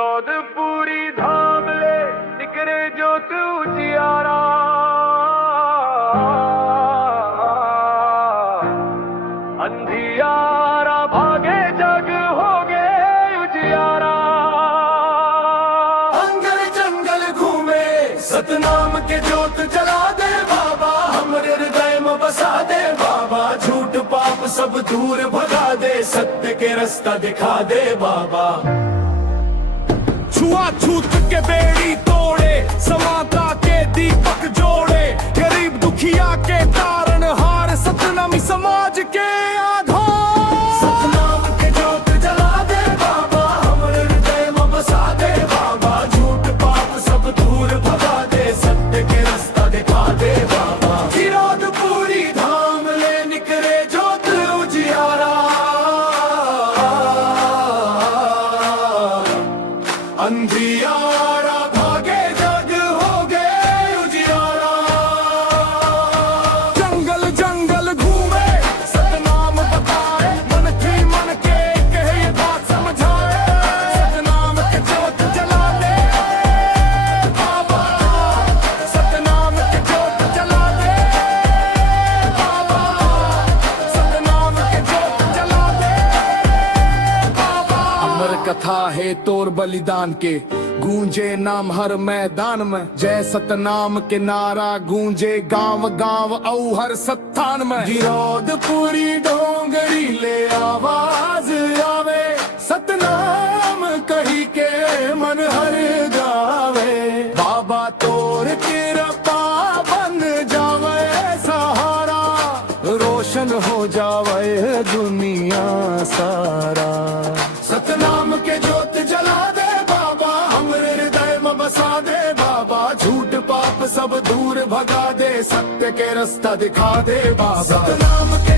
पूरी धाम ले निकरे जो तू जियारा अंधियारा भागे जग हो गए उजियारा। अंगल जंगल घूमे सतनाम के जोत जला दे बाबा, हमरे हृदय में बसा दे बाबा। झूठ पाप सब दूर भगा दे, सत्य के रास्ता दिखा दे बाबा। छुआछूत के बेड़ी तोड़े, समानता के दीपक जोड़े, गरीब दुखिया के तारण हार, सतनामी समाज के आधार। सतनाम के जोत जला दे बाबा, हमरे हृदय में बसा दे बाबा। झूठ पाप सब दूर भगा दे, सत्य के रास्ता दिखा दे बाबा। विरोध पूरी धाम ले निकरे जोत उजियारा अंधियारा भागे जग हो गए उजियारा। जंगल जंगल घूमे सतनाम बताए, मन की मन के कहे ये बात समझाए। सतनाम के जोत जला दे बाबा, सतनाम के जोत जला दे बाबा, सतनाम के जोत जला दे बाबा। अमर कथा है तोर बलिदान के, गूंजे नाम हर मैदान में। जय सतनाम के नारा गूंजे गांव गांव औ हर सत्थान में। विरोध पूरी डोंगरी ले आवाज आवे, सतनाम कही के मन हर गावे। बाबा तोर कृपा बन जावे सहारा, रोशन हो जावे दुनिया सारा। सतनाम के जोत जला दे बाबा, हमरे हृदय में बसा दे बाबा। झूठ पाप सब दूर भगा दे, सत्य के रास्ता दिखा दे बाबा। सतनाम के